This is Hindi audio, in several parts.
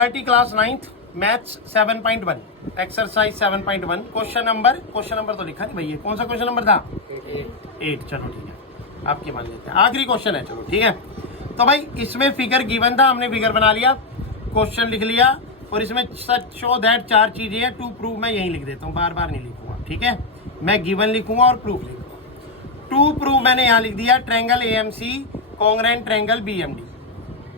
IT class 9th maths 7.1 exercise 7.1 question number तो लिखा नहीं भैया, कौन सा क्वेश्चन नंबर था? 8। चलो ठीक है, आपकी मान लेते हैं, आखिरी क्वेश्चन है। चलो ठीक है, तो भाई इसमें फिगर गिवन था, हमने फिगर बना लिया, क्वेश्चन लिख लिया, और इसमें सच शो दैट 4 चीजें हैं। टू प्रूव मैं यही लिख देता हूँ, बार बार नहीं लिखूंगा, ठीक है। मैं गिवन लिखूंगा और प्रूफ लिखूंगा। टू प्रूव मैंने यहाँ लिख दिया, triangle AMC congruent triangle BMD,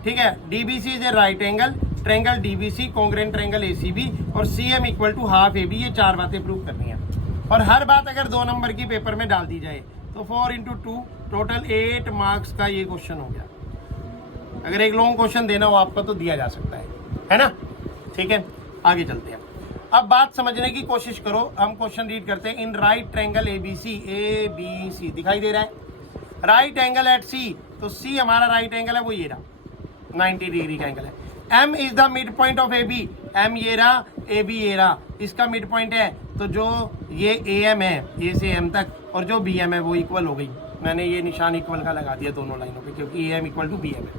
ठीक है। DBC is a right angle, triangle DBC congruent triangle ACB, और CM equal to half AB. ये 4 बातें प्रूव करनी है, और हर बात अगर 2 नंबर की पेपर में डाल दी जाए तो 4 × 2 टोटल 8 मार्क्स का ये क्वेश्चन हो गया। अगर एक लॉन्ग क्वेश्चन देना हो आपको तो दिया जा सकता है ना, ठीक है। आगे चलते हैं, अब बात समझने की कोशिश करो। हम क्वेश्चन रीड करते हैं। In right triangle ABC, A B C दिखाई दे रहा है, राइट एंगल एट सी, तो सी हमारा राइट एंगल है, वो ये रहा 90 डिग्री का एंगल है। M is the mid point of AB, M ये रहा, AB ये रहा, इसका मिड पॉइंट है, तो जो ये AM है, A से M तक, और जो BM है वो इक्वल हो गई। मैंने ये निशान इक्वल का लगा दिया दोनों लाइनों पे, क्योंकि AM इक्वल टू BM है।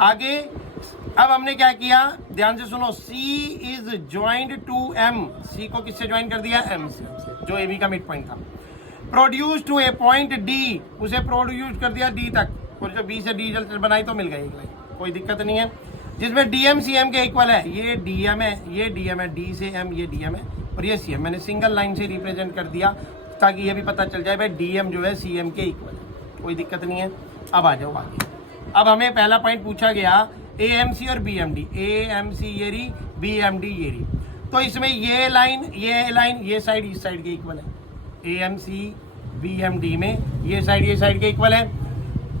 आगे अब हमने क्या किया, ध्यान से सुनो। C is joined to M, C को किससे ज्वाइन कर दिया? M से, जो AB का मिड पॉइंट था। Produce to a point D, उसे प्रोड्यूस कर दिया D तक, और जो B से D बनाई तो मिल गई एक लाइन, कोई दिक्कत नहीं है। जिसमें DM CM के इक्वल है, ये DM है, ये DM है, D से M ये DM है, और ये CM मैंने सिंगल लाइन से रिप्रेजेंट कर दिया, ताकि ये भी पता चल जाए भाई DM जो है CM के इक्वल है, कोई दिक्कत नहीं है। अब आ जाओ आगे। अब हमें पहला पॉइंट पूछा गया AMC और BMD, AMC ये रही, BMD ये रही, तो इसमें ये लाइन ये साइड इस साइड के इक्वल है। AMC BMD में ये साइड के इक्वल है,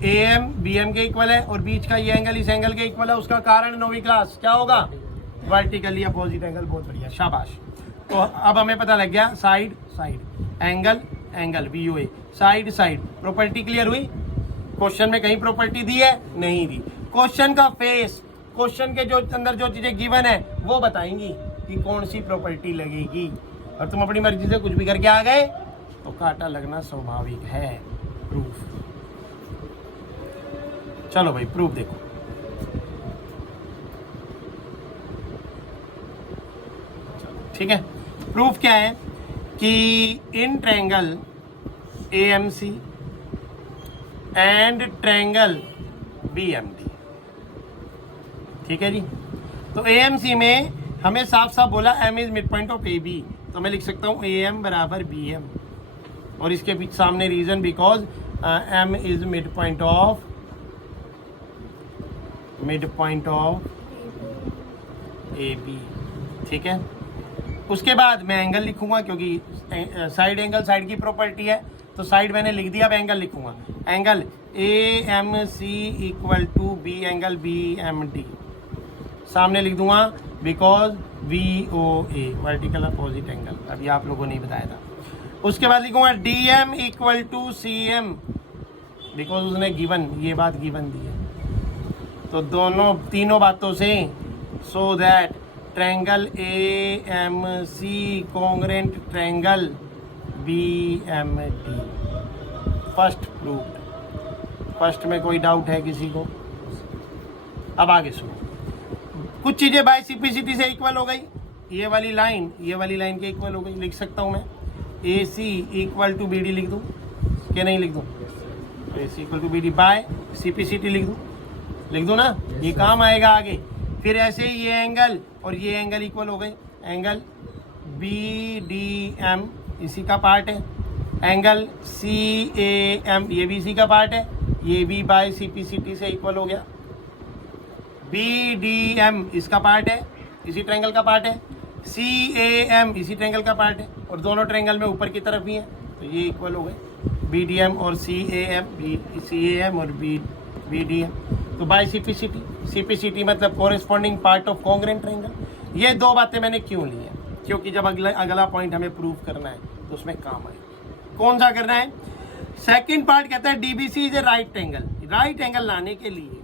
AM BM के इक्वल है, और बीच का ये एंगल इस एंगल के इक्वल है। उसका कारण 9वीं क्लास क्या होगा? Vertically opposite angle. बहुत बढ़िया, शाबाश। तो अब हमें पता लग गया side angle VOA, side property clear हुई। क्वेश्चन में कहीं प्रॉपर्टी दी है? नहीं दी। क्वेश्चन का फेस, क्वेश्चन के जो अंदर जो चीजें गिवन है वो बताएंगी कि कौन सी प्रॉपर्टी लगेगी, और तुम अपनी मर्जी से कुछ भी करके आ गए तो कांटा लगना स्वाभाविक है। प्रूफ, चलो भाई प्रूफ देखो। ठीक है, प्रूफ क्या है कि in triangle AMC and triangle BMD, ठीक है जी। तो AMC में हमें साफ साफ बोला M is mid point of AB, तो मैं लिख सकता हूं AM बराबर BM, और इसके पीछे सामने reason because M is mid point of AB, ठीक है। उसके बाद मैं एंगल लिखूंगा, क्योंकि साइड एंगल साइड की प्रॉपर्टी है, तो साइड मैंने लिख दिया, अब एंगल लिखूंगा। Angle AMC equal to B angle BMD, सामने लिख दूंगा because VOA vertical opposite angle, अभी आप लोगों ने बताया था। उसके बाद लिखूंगा DM equal to CM, because उसने गिवन, ये बात गिवन दी है, तो तीनों बातों से so that triangle AMC congruent triangle BMD first proved. First में कोई डाउट है किसी को? अब आगे सुनो, कुछ चीजें बाय सिंप्लिसिटी से इक्वल हो गई। ये वाली लाइन के इक्वल हो गई, लिख सकता हूं मैं AC इक्वल टू BD लिख दूं कि नहीं लिख दूं? AC equal to BD by simplicity लिख दूं ना, ये काम आएगा आगे। फिर ऐसे ही ये एंगल और ये एंगल इक्वल हो गए, एंगल BDM इसी का पार्ट है, एंगल CAM ये भी इसी का पार्ट है, ये भी बाय सिंप्लिसिटी से इक्वल हो गया। BDM इसका पार्ट है, इसी ट्रायंगल का पार्ट है, CAM इसी ट्रायंगल का पार्ट है, और दोनों ट्रायंगल में ऊपर की तरफ भी है, तो ये इक्वल हो गए। BDM और CAM और BDM, तो बाय सिंप्लिसिटी मतलब corresponding part of congruent triangle. ये 2 बातें मैंने क्यों ली हैं? क्योंकि जब अगला पॉइंट हमें प्रूव करना है तो उसमें काम आए। कौन सा करना है? सेकंड पार्ट कहता है DBC is a right angle. Right angle लाने के लिए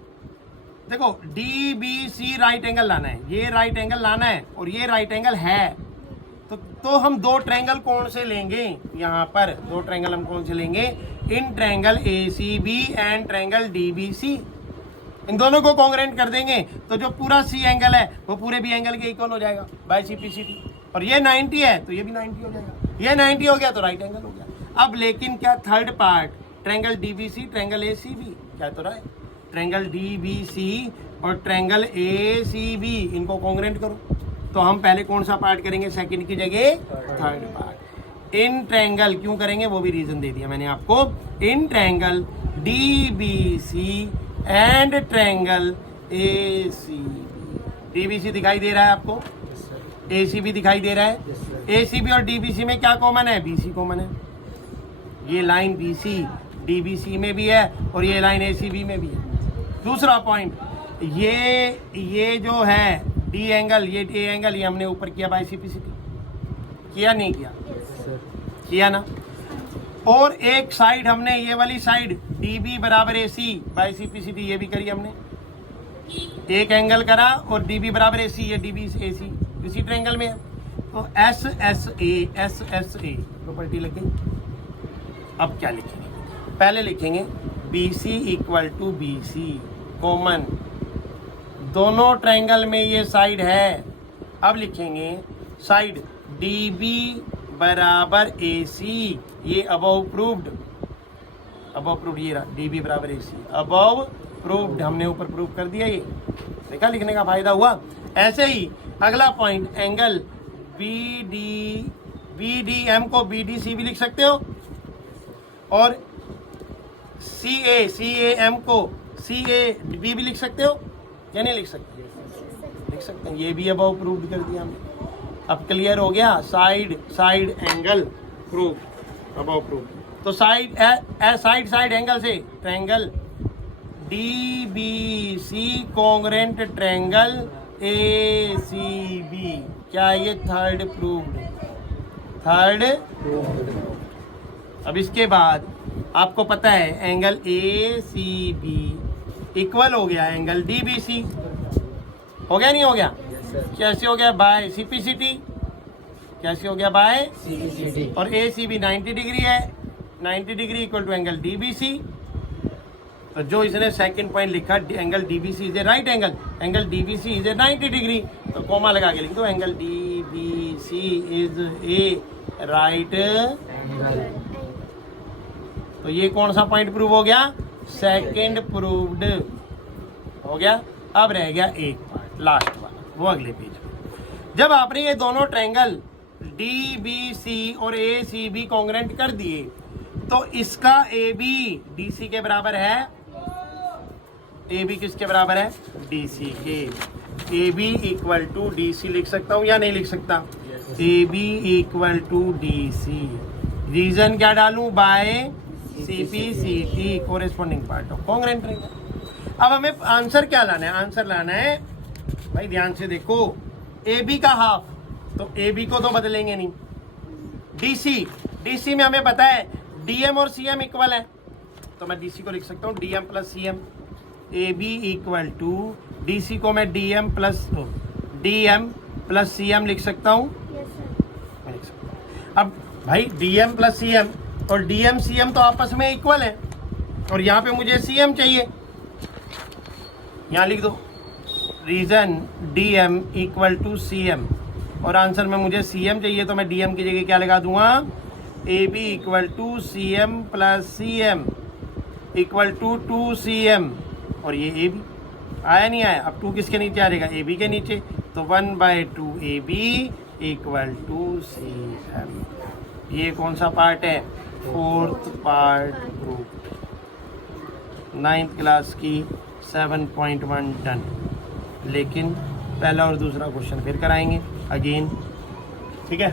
देखो, DBC राइट एंगल लाना है, ये राइट एंगल लाना है, और ये राइट एंगल है, तो हम 2 ट्रायंगल कौन से लेंगे? यहाँ पर 2 ट्रायंगल हम कौन से लेंगे? In triangle ACB and triangle DBC। इन दोनों को कॉन्ग्रेंट कर देंगे तो जो पूरा सी एंगल है वो पूरे बी एंगल के इक्वल हो जाएगा बाय CPCT। और ये 90 है तो ये भी 90 हो जाएगा, ये 90 हो गया तो राइट एंगल हो गया। अब लेकिन क्या third part triangle DBC triangle ACB क्या तो रहा है, ट्रायंगल DBC और ट्रायंगल ACB इनको कॉन्ग्रेंट करो। तो हम पहले कौन सा पार्ट करेंगे, सेकंड की जगह थर्ड पार्ट। इन ट्रायंगल क्यों करेंगे वो भी रीजन दे दिया मैंने आपको। In triangle DBC and triangle ACB, DBC दिखाई दे रहा है आपको, ACB दिखाई दे रहा है। ACB और DBC में क्या कॉमन है, BC कॉमन है। ये लाइन BC DBC में भी है और ये लाइन ACB में भी है। दूसरा पॉइंट, ये जो है D एंगल, ये A एंगल, ये हमने ऊपर किया बाय CPCT, किया नहीं किया, किया ना। और एक साइड हमने ये वाली साइड DB बराबर AC बाय CPCT ये भी करी हमने, एक एंगल करा और DB बराबर AC, ये DB AC इसी ट्रायंगल में है। तो SSA प्रॉपर्टी लग गई। अब क्या लिखेंगे, पहले लिखेंगे BC equal to BC common, दोनों ट्रायंगल में ये साइड है। अब लिखेंगे साइड DB बराबर AC, ये अबव प्रूव्ड, ये रहा DB बराबर AC, अबव प्रूव्ड, हमने ऊपर प्रूव कर दिया। ये देखा लिखने का फायदा हुआ। ऐसे ही अगला पॉइंट एंगल BDM को BDC भी लिख सकते हो और CAM को CAB भी लिख सकते हो या नहीं लिख सकते, लिख सकते हैं। ये भी अबव प्रूव्ड कर दिया हमने। अब क्लियर हो गया, side angle prove, above prove. तो साइड एंगल से triangle DBC congruent triangle ACB, क्या ये थर्ड प्रूव्ड, थर्ड। अब इसके बाद आपको पता है एंगल ACB इक्वल हो गया एंगल DBC, हो गया नहीं हो गया, कैसे हो गया, बाय CPCT, कैसे हो गया, बाय CPCT। और ACB 90 डिग्री है, 90 degree equal to angle DBC। तो जो इसने सेकंड पॉइंट लिखा angle DBC is a right angle, angle DBC is a 90 degree, तो कॉमा लगा के लिख दो angle DBC is a right angle. तो ये कौन सा पॉइंट प्रूव हो गया, सेकंड प्रूव्ड हो गया। अब रह गया एक पार्ट लास्ट वाला, वो अगले पेज में। जब आपने ये दोनों ट्रायंगल DBC और ACB कॉन्ग्रेंट कर दिए तो इसका AB DC के बराबर है, AB किसके बराबर है, DC के। AB इक्वल टू DC लिख सकता हूं या नहीं लिख सकता, AB equal to DC। Reason क्या डालूं, by CPCT corresponding part of congruent triangle. अब हमें आंसर क्या लाना है, आंसर लाना है भाई ध्यान से देखो, AB का हाफ, तो AB को तो बदलेंगे नहीं। DC में हमें पता है DM और CM इक्वल है, तो मैं DC को लिख सकता हूँ DM plus CM। AB equal to DC को मैं DM प्लस CM लिख सकता हूँ, मैं लिख सकता हूँ। अब भाई DM प्लस CM और DM CM तो आपस में इक्वल है और यहाँ पे मुझे CM चाहिए, यहाँ लिख दो reason DM equal to CM और आंसर में मुझे CM चाहिए, तो मैं DM की जगह क्या लगा दूंगा, AB equal to CM plus CM equal to 2CM। और ये AB आया नहीं आया, अब 2 किसके नीचे आ जाएगा, AB के नीचे, तो 1/2 AB इक्वल टू CM। ये कौन सा पार्ट है, fourth part group, 9th class की 7.1 डन। लेकिन पहला और दूसरा क्वेश्चन फिर कराएंगे अगेन, ठीक है।